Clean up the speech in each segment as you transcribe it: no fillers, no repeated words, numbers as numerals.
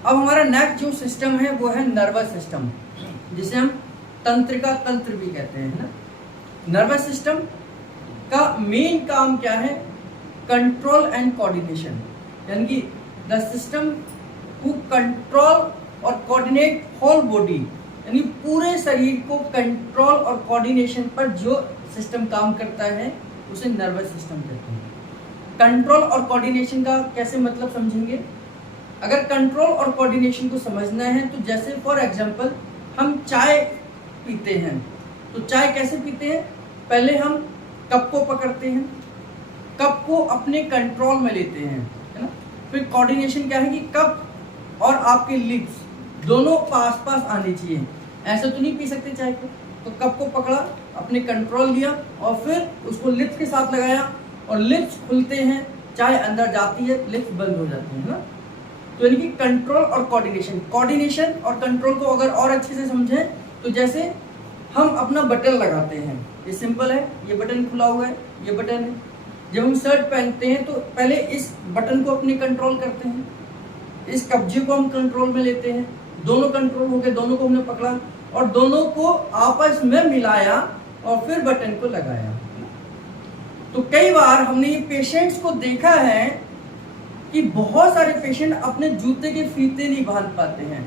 अब हमारा नेक्स्ट जो सिस्टम है वो है नर्वस सिस्टम, जिसे हम तंत्रिका तंत्र भी कहते हैं ना। नर्वस सिस्टम का मेन काम क्या है? कंट्रोल एंड कोऑर्डिनेशन, यानी कि द सिस्टम हु कंट्रोल और कोऑर्डिनेट होल बॉडी, यानी पूरे शरीर को कंट्रोल और कोऑर्डिनेशन पर जो सिस्टम काम करता है उसे नर्वस सिस्टम कहते हैं। कंट्रोल और कोऑर्डिनेशन का कैसे मतलब समझेंगे? अगर कंट्रोल और कोऑर्डिनेशन को समझना है तो जैसे फॉर एग्जांपल हम चाय पीते हैं, तो चाय कैसे पीते हैं? पहले हम कप को पकड़ते हैं, कप को अपने कंट्रोल में लेते हैं, है ना। फिर कोऑर्डिनेशन क्या है कि कप और आपके लिप्स दोनों पास पास आने चाहिए। ऐसे तो नहीं पी सकते चाय को, तो कप को पकड़ा, अपने कंट्रोल लिया और फिर उसको लिप्स के साथ लगाया और लिप्स खुलते हैं, चाय अंदर जाती है, लिप्स बंद हो जाती है ना। तो यानी कि कंट्रोल और कोऑर्डिनेशन, कोऑर्डिनेशन और कंट्रोल को अगर और अच्छे से समझें तो जैसे हम अपना बटन लगाते हैं, ये सिंपल है, ये बटन खुला हुआ है, ये बटन है। जब हम शर्ट पहनते हैं तो पहले इस बटन को अपने कंट्रोल करते हैं, इस कब्जे को हम कंट्रोल में लेते हैं, दोनों कंट्रोल हो गए, दोनों को हमने पकड़ा और दोनों को आपस में मिलाया और फिर बटन को लगाया। तो कई बार हमने ये पेशेंट्स को देखा है कि बहुत सारे पेशेंट अपने जूते के फीते नहीं बांध पाते हैं,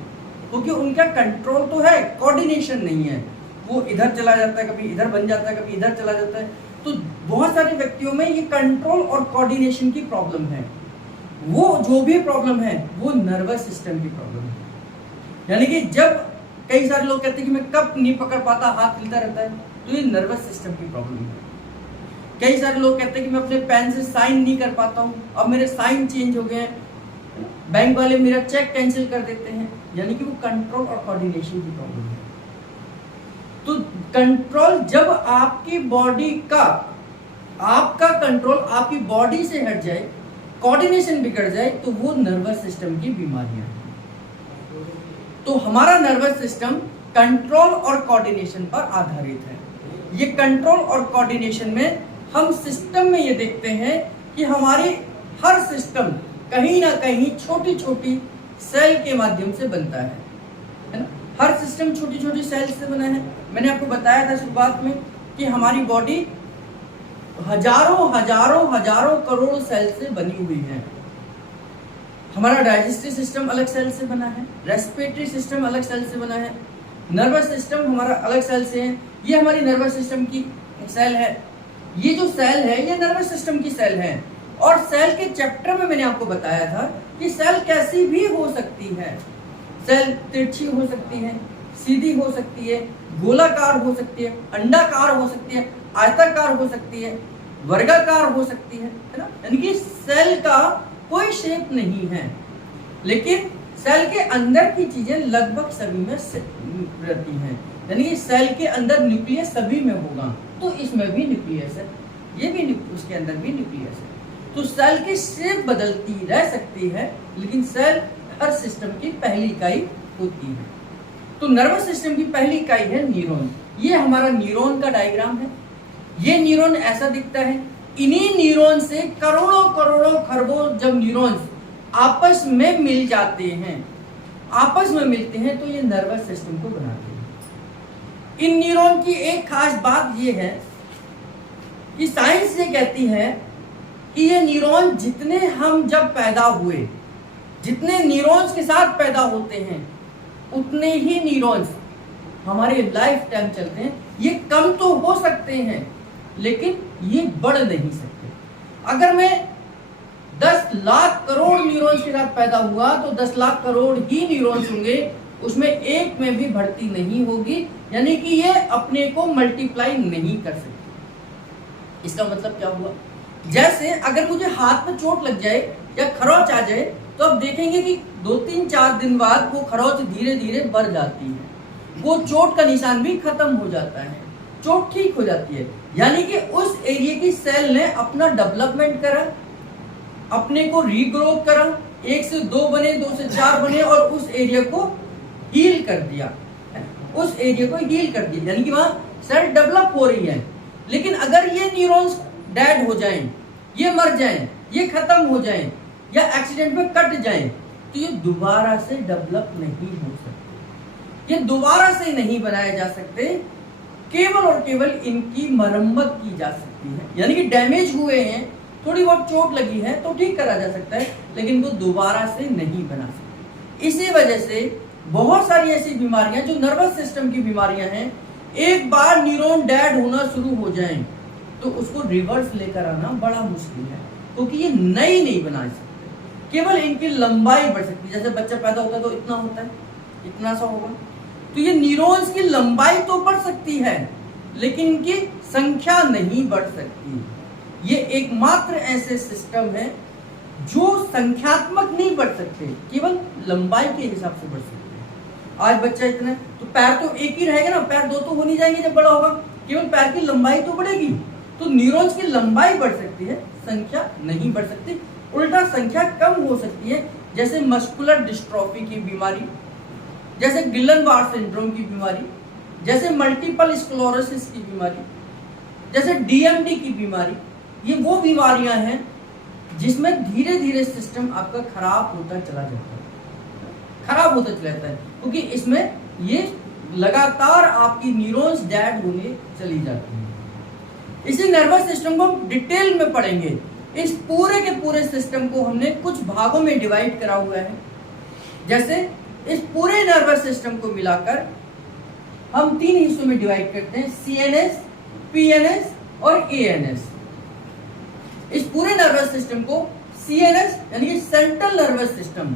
क्योंकि उनका कंट्रोल तो है, कोऑर्डिनेशन नहीं है। वो इधर चला जाता है, कभी इधर बन जाता है, कभी इधर चला जाता है। तो बहुत सारे व्यक्तियों में ये कंट्रोल और कोऑर्डिनेशन की प्रॉब्लम है। वो जो भी प्रॉब्लम है वो नर्वस सिस्टम की प्रॉब्लम है। यानी कि जब कई सारे लोग कहते हैं कि मैं कप नहीं पकड़ पाता, हाथ हिलता रहता है, तो ये नर्वस सिस्टम की प्रॉब्लम है। कई सारे लोग कहते हैं कि मैं अपने पेन से साइन नहीं कर पाता हूँ, अब मेरे साइन चेंज हो गए हैं, बैंक वाले मेरा चेक कैंसिल कर देते हैं, यानी कि वो कंट्रोल और कोऑर्डिनेशन की प्रॉब्लम है। तो कंट्रोल जब आपकी बॉडी का, आपका कंट्रोल आपकी बॉडी से हट जाए, कोऑर्डिनेशन बिगड़ जाए, तो वो नर्वस सिस्टम की बीमारियां हैं। तो हमारा नर्वस सिस्टम कंट्रोल और कोऑर्डिनेशन पर आधारित है। ये कंट्रोल और कोऑर्डिनेशन में हम सिस्टम में ये देखते हैं कि हमारी हर सिस्टम कहीं ना कहीं छोटी छोटी सेल के माध्यम से बनता है ना। हर सिस्टम छोटी छोटी सेल से बना है। मैंने आपको बताया था शुरुआत में कि हमारी बॉडी हजारों हजारों हजारों करोड़ सेल से बनी हुई है। हमारा डाइजेस्टिव सिस्टम अलग सेल से बना है, रेस्पिरेटरी सिस्टम अलग सेल से बना है, नर्वस सिस्टम हमारा अलग सेल से है। ये हमारी नर्वस सिस्टम की सेल है, ये जो सेल है ये नर्वस सिस्टम की सेल है। और सेल के चैप्टर में मैंने आपको बताया था कि सेल कैसी भी हो सकती है। सेल तिरछी हो सकती है, सीधी हो सकती है, गोलाकार हो सकती है, अंडाकार हो सकती है, आयताकार हो सकती है, वर्गाकार हो सकती है ना। यानी कि सेल का कोई शेप नहीं है, लेकिन सेल के अंदर की चीजें लगभग सभी में रहती हैं। यानी कि सेल के अंदर न्यूक्लियस सभी में होगा, तो इसमें भी न्यूक्लियस है, ये भी उसके अंदर भी न्यूक्लियस है। तो सेल की शेप बदलती रह सकती है, लेकिन सेल हर सिस्टम की पहली इकाई होती है। तो नर्वस सिस्टम की पहली इकाई है न्यूरॉन। ये हमारा न्यूरॉन का डायग्राम है। ये न्यूरॉन ऐसा दिखता है। इन्हीं न्यूरॉन से करोड़ों करोड़ों खरबों जब न्यूरॉन्स आपस में मिल जाते हैं, आपस में मिलते हैं, तो ये नर्वस सिस्टम को बनाते हैं। इन न्यूरॉन की एक खास बात ये है कि साइंस ये कहती है कि ये न्यूरॉन जितने हम जब पैदा हुए, जितने न्यूरॉन्स के साथ पैदा होते हैं, उतने ही न्यूरॉन्स हमारे लाइफ टाइम चलते हैं। ये कम तो हो सकते हैं, लेकिन ये बढ़ नहीं सकते। अगर मैं 10 लाख करोड़ न्यूरॉन्स के साथ पैदा हुआ तो 10 लाख करोड़ ही न्यूरॉन्स होंगे, उसमें एक में भी बढ़ती नहीं होगी, यानी कि ये अपने को मल्टीप्लाई नहीं कर सकते। इसका मतलब क्या हुआ? जैसे अगर मुझे हाथ में चोट लग जाए या खरोच आ जाए, तो आप देखेंगे कि 2-3-4 दिन बाद वो खरोच धीरे धीरे बढ़ जाती है, वो चोट का निशान भी खत्म हो जाता है, चोट ठीक हो जाती है। यानी कि उस एरिया की सेल ने अपना डेवलपमेंट करा, अपने को रीग्रोथ करा, 1 से 2 बने, 2 से 4 बने और उस एरिया को हील कर दिया, उस एरिया को हील कर दिया, यानी कि वहां सेल डेवलप हो रही है। लेकिन अगर ये न्यूरॉन्स डेड हो जाएं, ये मर जाएं, ये खत्म हो जाएं या एक्सीडेंट में कट जाएं, तो ये दोबारा से डेवलप नहीं हो सकते, ये दोबारा से नहीं बनाए जा सकते, केवल और केवल इनकी मरम्मत की जा सकती है। यानी कि डैमेज हुए हैं, थोड़ी बहुत चोट लगी है तो ठीक करा जा सकता है, लेकिन वो दोबारा से नहीं बना सकते। इसी वजह से बहुत सारी ऐसी बीमारियां जो नर्वस सिस्टम की बीमारियां हैं, एक बार न्यूरॉन डेड होना शुरू हो जाएं तो उसको रिवर्स लेकर आना बड़ा मुश्किल है, क्योंकि ये नई नहीं बना सकते। केवल इनकी लंबाई बढ़ सकती है। जैसे बच्चा पैदा होता है तो इतना होता है, इतना सा होगा, तो ये न्यूरॉन्स की लंबाई तो बढ़ सकती है लेकिन इनकी संख्या नहीं बढ़ सकती। ये एकमात्र ऐसे सिस्टम है जो संख्यात्मक नहीं बढ़ सकते, केवल लंबाई के हिसाब से बढ़ सकते हैं। आज बच्चा इतना है तो पैर तो एक ही रहेगा ना, पैर दो तो हो नहीं जाएंगे जब बड़ा होगा, केवल पैर की लंबाई तो बढ़ेगी। तो न्यूरॉन्स की लंबाई बढ़ सकती है, संख्या नहीं बढ़ सकती। उल्टा संख्या कम हो सकती है, जैसे मस्कुलर डिस्ट्रॉफी की बीमारी, जैसे गिलन-बार सिंड्रोम की बीमारी, जैसे मल्टीपल स्क्लेरोसिस की बीमारी, जैसे डीएमडी की बीमारी। ये वो बीमारियां हैं जिसमें धीरे धीरे सिस्टम आपका खराब होता चला जाता है, खराब होता चला जाता है, क्योंकि इसमें ये लगातार आपकी न्यूरॉन्स डेड होने चली जाती है। इसी नर्वस सिस्टम को डिटेल में पढ़ेंगे। इस पूरे के पूरे सिस्टम को हमने कुछ भागों में डिवाइड करा हुआ है। जैसे इस पूरे नर्वस सिस्टम को मिलाकर हम 3 हिस्सों में डिवाइड करते हैं, सीएनएस, पीएनएस और एएनएस। इस पूरे नर्वस सिस्टम को सीएनएस यानी कि सेंट्रल नर्वस सिस्टम,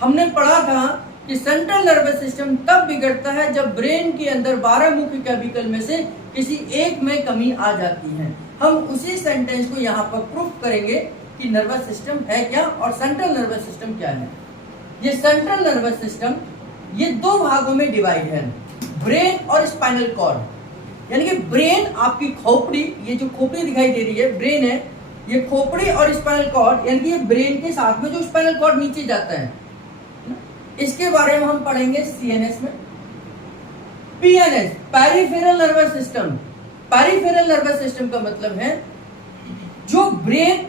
हमने पढ़ा था कि सेंट्रल नर्वस सिस्टम तब बिगड़ता है जब ब्रेन के अंदर 12 मुख्य केमिकल में से किसी एक में कमी आ जाती है। हम उसी सेंटेंस को यहाँ पर प्रूफ करेंगे कि नर्वस सिस्टम है क्या और सेंट्रल नर्वस सिस्टम क्या है। ये सेंट्रल नर्वस सिस्टम ये 2 भागों में डिवाइड है, ब्रेन और स्पाइनल कॉर्ड। यानी कि ब्रेन आपकी खोपड़ी, ये जो खोपड़ी दिखाई दे रही है ब्रेन है, ये खोपड़ी और स्पाइनल कॉर्ड, यानी कि ये ब्रेन के साथ में जो स्पाइनल कॉर्ड नीचे जाता है, इसके बारे में हम पढ़ेंगे सीएनएस में। PNS, peripheral nervous system. Peripheral nervous system का मतलब है जो ब्रेन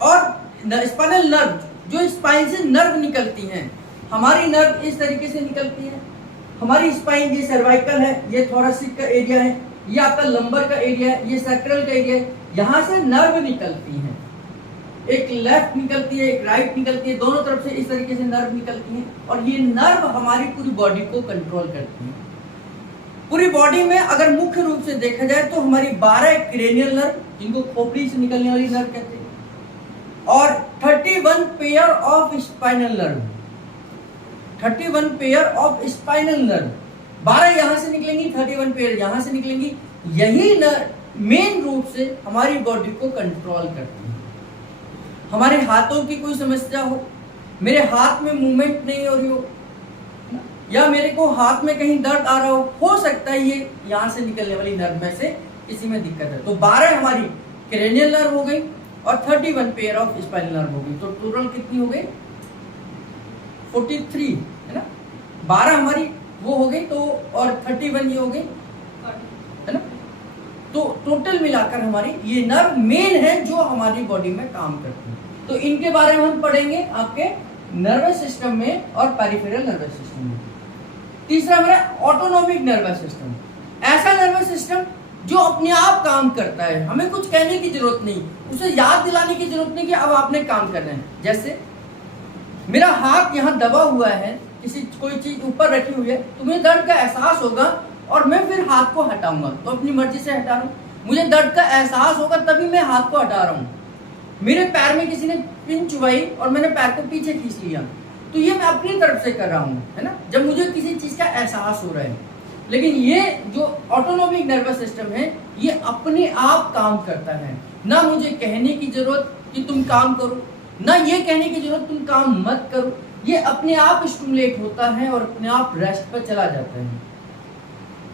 और स्पाइनल नर्व, जो स्पाइन से नर्व निकलती हैं। हमारी नर्व इस तरीके से निकलती है, हमारी स्पाइन ये सर्वाइकल है, ये थोरैसिक का एरिया है, ये आपका लंबर का एरिया है, ये सैक्रल का एरिया है। यहां से नर्व निकलती हैं, एक लेफ्ट निकलती है, एक राइट निकलती है, दोनों तरफ से इस तरीके से नर्व निकलती हैं और ये नर्व हमारी पूरी बॉडी को कंट्रोल करती है। पूरी बॉडी में अगर मुख्य रूप से देखा जाए तो हमारी 12 क्रेनियल नर्व, जिनको खोपड़ी से निकलने वाली नर्व कहते हैं, और 31 pair of spinal nerve, 31 pair of spinal nerve. 12 यहां से निकलेंगी, 31 पेयर यहां से निकलेंगी। यही नर्व मेन रूप से हमारी बॉडी को कंट्रोल करती है। हमारे हाथों की कोई समस्या हो, मेरे हाथ में मूवमेंट नहीं हो रही हो, या मेरे को हाथ में कहीं दर्द आ रहा हो सकता है ये यहां से निकलने वाली नर्व में से किसी में दिक्कत है। तो 12 हमारी क्रेनियल नर्व हो गई और 31 पेयर ऑफ स्पाइनल नर्व हो गई। तो टोटल कितनी हो गई? 43 है ना। 12 हमारी वो हो गई तो, और 31 ये हो गई है ना। तो टोटल मिलाकर हमारी ये नर्व मेन है जो हमारी बॉडी में काम करती है। तो इनके बारे में हम पढ़ेंगे आपके नर्वस सिस्टम में और पेरिफेरल नर्वस सिस्टम में। तीसरा हमारा ऑटोनोमिक नर्वस सिस्टम, ऐसा नर्वस सिस्टम जो अपने आप काम करता है, हमें कुछ कहने की जरूरत नहीं, उसे याद दिलाने की जरूरत नहीं कि अब आपने काम करना है। जैसे मेरा हाथ यहाँ दबा हुआ है, किसी कोई चीज ऊपर रखी हुई है, तो मुझे दर्द का एहसास होगा और मैं फिर हाथ को हटाऊंगा, तो अपनी मर्जी से हटा रहा हूँ। मुझे दर्द का एहसास होगा तभी मैं हाथ को हटा रहा हूँ। मेरे पैर में किसी ने पिन चुभाई और मैंने पैर को पीछे खींच लिया, तो ये मैं अपनी तरफ से कर रहा हूँ, है ना, जब मुझे किसी चीज का एहसास हो रहा है। लेकिन ये जो ऑटोनोमिक नर्वस सिस्टम है ये अपने आप काम करता है, ना मुझे कहने की जरूरत कि तुम काम करो, ना ये कहने की जरूरत तुम काम मत करो। ये अपने आप स्टिमुलेट होता है और अपने आप रेस्ट पर चला जाता है।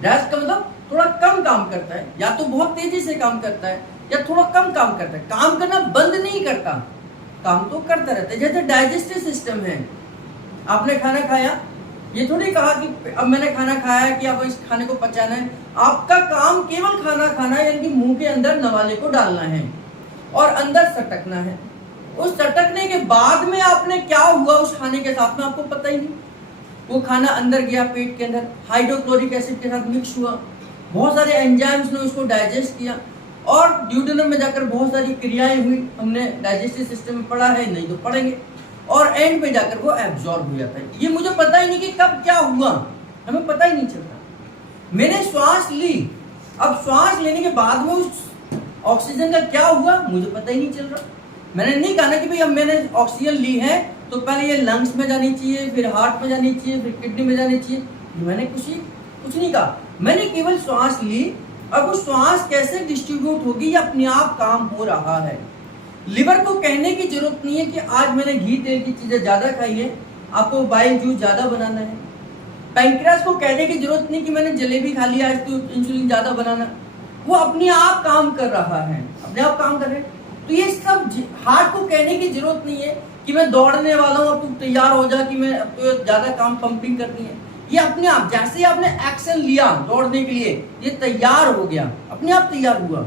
रेस्ट का मतलब थोड़ा कम काम करता है, या तो बहुत तेजी से काम करता है या थोड़ा कम काम करता है। काम करना बंद नहीं करता, काम तो करता रहता है। जैसे डाइजेस्टिव सिस्टम है, आपने खाना खाया, ये थोड़ी कहा कि अब मैंने खाना खाया कि अब इस खाने को पचाना है। आपका काम केवल खाना खाना है, यानी कि मुंह के अंदर नवाले को डालना है और अंदर सटकना है। उस चटकने के बाद में आपने क्या हुआ उस खाने के साथ में आपको पता ही नहीं। वो खाना अंदर गया पेट के अंदर, हाइड्रोक्लोरिक एसिड के साथ मिक्स हुआ, बहुत सारे एंजाइम्स ने उसको डाइजेस्ट किया और ड्यूडेनम में जाकर बहुत सारी क्रियाएं हुई। हमने डाइजेस्टिव सिस्टम में पढ़ा है, नहीं तो पढ़ेंगे, और एंड में जाकर वो एब्जॉर्ब हो जाता है। ये मुझे पता ही नहीं कि कब क्या हुआ, हमें पता ही नहीं चलता। मैंने श्वास ली, अब श्वास लेने के बाद में उस ऑक्सीजन का क्या हुआ मुझे पता ही नहीं चल रहा। मैंने नहीं कहा ना कि भाई अब मैंने ऑक्सीजन ली है तो पहले ये लंग्स में जानी चाहिए, फिर हार्ट में जानी चाहिए, फिर किडनी में जानी चाहिए। मैंने कुछ नहीं कहा, मैंने केवल श्वास ली। अब वो श्वास कैसे डिस्ट्रीब्यूट होगी ये अपने आप काम हो रहा है। लिवर को कहने की जरूरत नहीं है कि आज मैंने घी तेल की चीजें ज्यादा खाई है, आपको बाइल जूस ज्यादा बनाना है। पैंक्रियास को कहने की जरूरत नहीं कि मैंने जलेबी खा लिया आज तो इंसुलिन ज्यादा बनाना, वो अपने आप काम कर रहा है, अपने आप काम कर रहे हैं। तो ये सब हार्ट को कहने की जरूरत नहीं है कि मैं दौड़ने वाला हूँ, अब तू तैयार हो जा कि मैं अब तो ज्यादा काम पंपिंग करनी है। ये अपने आप, जैसे आपने एक्शन लिया दौड़ने के लिए, ये तैयार हो गया, अपने आप तैयार हुआ,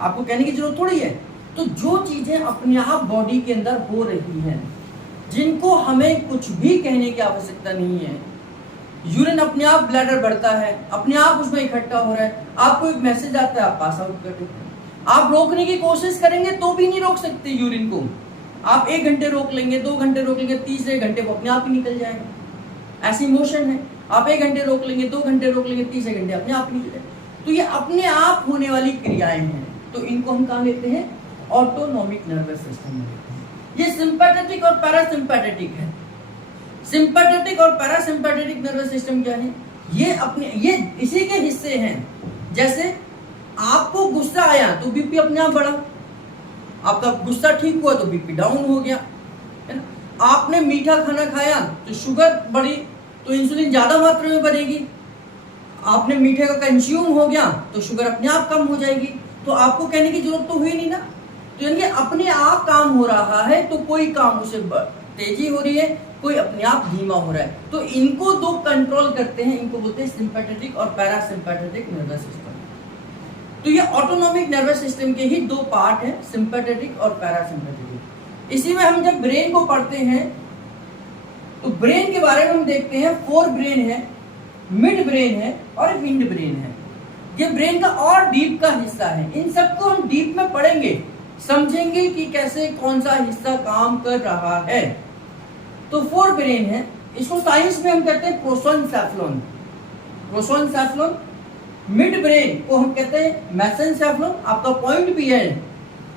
आपको कहने की जरूरत थोड़ी है। तो जो चीजें अपने आप बॉडी के अंदर हो रही हैं, जिनको हमें कुछ भी कहने की आवश्यकता नहीं है। यूरिन अपने आप ब्लैडर बढ़ता है, अपने आप उसमें इकट्ठा हो रहा है, आपको एक मैसेज आता है, आप पास आउट कर देते हैं। आप रोकने की कोशिश करेंगे तो भी नहीं रोक सकते यूरिन को। आप 1 घंटे रोक लेंगे, 2 घंटे रोक लेंगे, तीसरे घंटे वो अपने आप ही निकल जाएगा। ऐसी मोशन है, आप 1 घंटे रोक लेंगे, 2 घंटे रोक लेंगे, तीसरे घंटे अपने आप निकल जाएगा। तो ये अपने आप होने वाली क्रियाएं हैं, तो इनको हम कहाँ लेते हैं? ऑटोनॉमिक नर्वस सिस्टम में लेते हैं। ये सिंपैथेटिक और पैरासिम्पैथेटिक है। सिंपैथेटिक और पैरासिम्पैथेटिक नर्वस सिस्टम क्या है? ये इसी के हिस्से हैं। जैसे आपको गुस्सा आया तो बीपी अपने आप बढ़ा, आपका गुस्सा ठीक हुआ तो बीपी डाउन हो गया, है ना। आपने मीठा खाना खाया तो शुगर बढ़ी तो इंसुलिन ज्यादा मात्रा में बढ़ेगी। आपने मीठे का कंज्यूम हो गया तो शुगर अपने आप कम हो जाएगी। तो आपको कहने की जरूरत तो हुई नहीं ना। तो यानी अपने आप काम हो रहा है, तो कोई काम उसे तेजी हो रही है, कोई अपने आप धीमा हो रहा है। तो इनको दो कंट्रोल करते हैं, इनको बोलते हैं सिंपैथेटिक और पैरासिम्पैथेटिक नर्वस सिस्टम। तो ये ऑटोनॉमिक नर्वस सिस्टम के ही 2 पार्ट हैं, सिंपैथेटिक और पैरासिम्पैथेटिक। इसी में हम जब ब्रेन को पढ़ते हैं तो ब्रेन के बारे में हम देखते हैं, 4 ब्रेन है, मिड ब्रेन है और हिंड ब्रेन है। ये ब्रेन का और डीप का हिस्सा है। इन सबको हम डीप में पढ़ेंगे, समझेंगे कि कैसे कौन सा हिस्सा काम कर रहा है। तो 4 ब्रेन है, इसको साइंस में हम कहते हैं प्रोसोनसेफेलॉन। प्रोसोनसेफेलॉन। मिड ब्रेन को हम कहते हैं मेसेनसेफेलॉन। आपका पॉइंट भी है,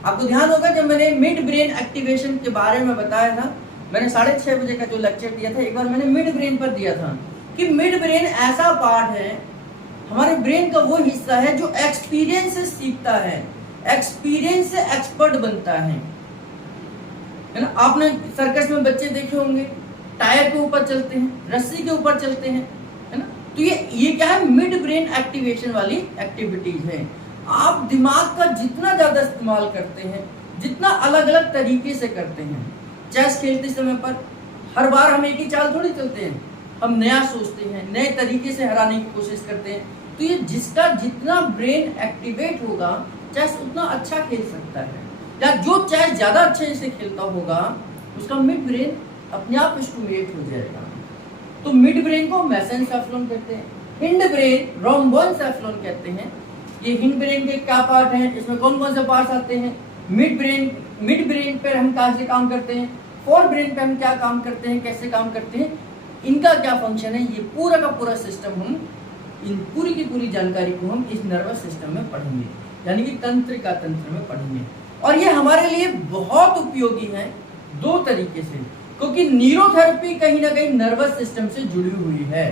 आपको ध्यान होगा जब मैंने मिड ब्रेन एक्टिवेशन के बारे में बताया था, मैंने 6:30 बजे का जो लेक्चर दिया था, एक बार मैंने मिड ब्रेन पर दिया था कि मिड ब्रेन ऐसा पार्ट है हमारे ब्रेन का, वो हिस्सा है जो एक्सपीरियंस से सीखता है, एक्सपीरियंस से एक्सपर्ट बनता है ना। आपने सर्कस में बच्चे देखे होंगे, टायर के ऊपर चलते हैं, रस्सी के ऊपर चलते हैं, है ना। तो ये क्या है? मिड ब्रेन एक्टिवेशन वाली एक्टिविटीज है। आप दिमाग का जितना ज्यादा इस्तेमाल करते हैं, जितना अलग अलग तरीके से करते हैं, चेस खेलते समय पर हर बार हम एक ही चाल थोड़ी चलते हैं, हम नया सोचते हैं, नए तरीके से हराने की कोशिश करते हैं। तो ये जिसका जितना ब्रेन एक्टिवेट होगा, चेस उतना अच्छा खेल सकता है, या जो चेस ज्यादा अच्छे से खेलता होगा उसका मिड ब्रेन अपने आप स्टिमुलेट हो जाएगा। तो मिड ब्रेन को मेसेनसेफेलॉन कहते हैं, हिंड ब्रेन रोम्बोसेफेलॉन कहते हैं। ये हिंड ब्रेन के क्या पार्ट हैं, इसमें कौन कौन से पार्ट्स आते हैं? मिड ब्रेन पर हम कैसे काम करते हैं, 4 ब्रेन पे हम क्या काम करते हैं, कैसे काम करते हैं, इनका क्या फंक्शन है, ये पूरा का पूरा सिस्टम हम इन पूरी की पूरी जानकारी को हम इस नर्वस सिस्टम में पढ़ेंगे, यानी कि तंत्रिका तंत्र में पढ़ेंगे। और ये हमारे लिए बहुत उपयोगी है 2 तरीके से, क्योंकि न्यूरोथेरेपी कहीं ना कहीं नर्वस सिस्टम से जुड़ी हुई है।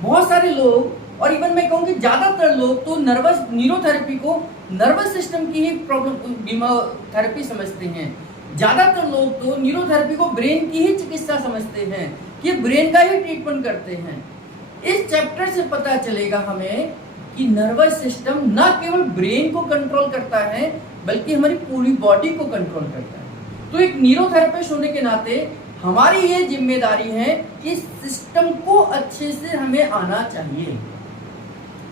बहुत सारे लोग, और इवन मैं कहूँ कि ज्यादातर लोग तो न्यूरोथेरेपी को नर्वस सिस्टम की ही प्रॉब्लम थेरेपी समझते हैं। ज्यादातर लोग तो न्यूरोथेरेपी को ब्रेन की ही चिकित्सा समझते हैं, कि ब्रेन का ही ट्रीटमेंट करते हैं। इस चैप्टर से पता चलेगा हमें कि नर्वस सिस्टम न केवल ब्रेन को कंट्रोल करता है, बल्कि हमारी पूरी बॉडी को कंट्रोल करता है। तो एक न्यूरोथेरेपिस्ट होने के नाते हमारी ये जिम्मेदारी है कि सिस्टम को अच्छे से हमें आना चाहिए।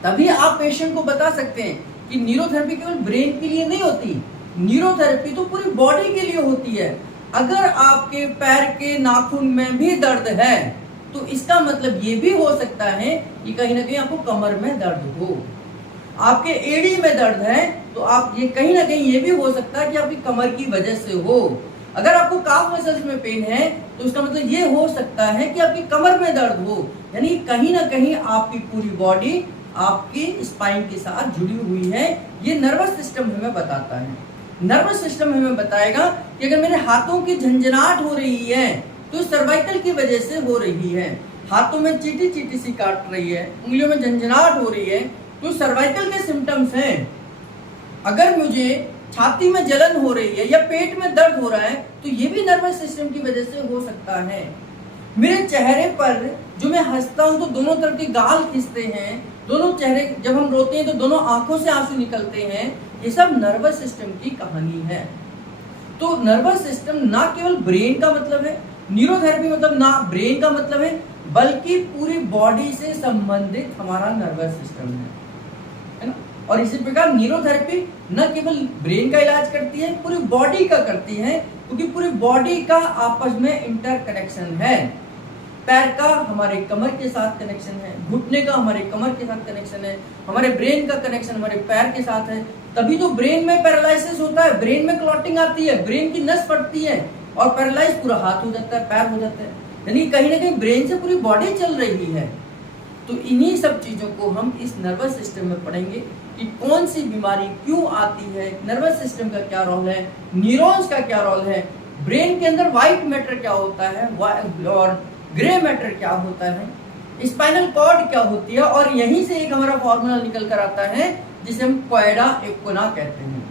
तभी आप पेशेंट को बता सकते हैं कि न्यूरोथेरेपी केवल ब्रेन के लिए नहीं होती, न्यूरोथेरेपी तो पूरी बॉडी के लिए होती है। अगर आपके पैर के नाखून में भी दर्द है तो इसका मतलब ये भी हो सकता है कि कहीं ना कहीं आपको कमर में दर्द हो। आपके एड़ी में दर्द है तो आप ये कहीं ना कहीं ये भी हो सकता है कि आपकी कमर की वजह से हो। अगर आपको काफ मसल्स में पेन है तो इसका मतलब ये हो सकता है कि आपकी कमर में दर्द हो। यानी कहीं ना कहीं आपकी पूरी बॉडी आपकी स्पाइन के साथ जुड़ी हुई है। ये नर्वस सिस्टम हमें बताता है। नर्वस सिस्टम हमें बताएगा कि अगर मेरे हाथों की झंझनाहट हो रही है तो सर्वाइकल की वजह से हो रही है। हाथों में चीटी चीटी सी काट रही है, उंगलियों में झंझनाहट हो रही है तो सर्वाइकल के सिम्टम्स हैं। अगर मुझे छाती में जलन हो रही है या पेट में दर्द हो रहा है तो ये भी नर्वस सिस्टम की वजह से हो सकता है। मेरे चेहरे पर जो मैं हंसता हूं तो दोनों तरफ के गाल खिंचते हैं, दोनों चेहरे जब हम रोते हैं तो दोनों आंखों से आंसू निकलते हैं, ये सब नर्वस सिस्टम की कहानी है। तो नर्वस सिस्टम ना केवल ब्रेन का मतलब है, न्यूरोथेरेपी मतलब ना ब्रेन का मतलब है, बल्कि पूरी बॉडी से संबंधित हमारा नर्वस सिस्टम है ना। और इसी प्रकार न्यूरोथेरेपी न केवल ब्रेन का इलाज करती है, पूरी बॉडी का करती है, क्योंकि पूरी बॉडी का आपस में इंटरकनेक्शन है। पैर का हमारे कमर के साथ कनेक्शन है, घुटने का हमारे कमर के साथ कनेक्शन है, हमारे ब्रेन का कनेक्शन हमारे पैर के साथ है। तभी तो ब्रेन में पैरालिसिस होता है, ब्रेन में क्लॉटिंग आती है, ब्रेन की नस फटती है और पैरालाइज पूरा हाथ हो जाता है, पैर हो जाता है। यानी कहीं ना कहीं ब्रेन से पूरी बॉडी चल रही है। तो इन्हीं सब चीजों को हम इस नर्वस सिस्टम में पढ़ेंगे कि कौन सी बीमारी क्यों आती है, नर्वस सिस्टम का क्या रोल है, न्यूरॉन्स का क्या रोल है, ब्रेन के अंदर व्हाइट मैटर क्या होता है और ग्रे मैटर क्या होता है, स्पाइनल कॉर्ड क्या होती है। और यहीं से एक हमारा फॉर्मूला निकल कर आता है जिसे हम कॉयडा इक्विना कहते हैं।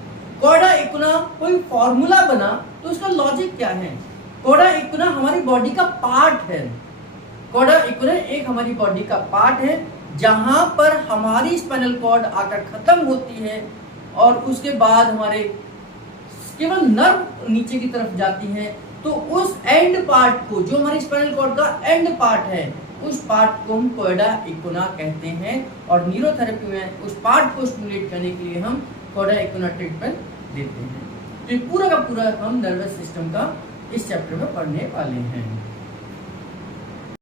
कॉयडा इक्विना कोई फॉर्मूला बना तो उसका लॉजिक क्या है। कॉयडा इक्विना हमारी बॉडी का पार्ट है। कॉयडा इक्विना एक हमारी बॉडी का पार्ट है जहां पर हमारी स्पाइनल कॉर्ड आकर खत्म होती है और उसके बाद हमारे केवल नर्व नीचे की तरफ जाती है। तो उस एंड पार्ट को, जो हमारी स्पाइनल कॉर्ड का एंड पार्ट है, उस पार्ट को हम कॉयडा इक्विना कहते हैं। और न्यूरोथेरेपी में उस पार्ट को स्टिमुलेट करने के लिए हम कॉयडा इक्विना ट्रीटमेंट देते हैं। तो ये पूरा का पूरा हम नर्वस सिस्टम का इस चैप्टर में पढ़ने वाले हैं।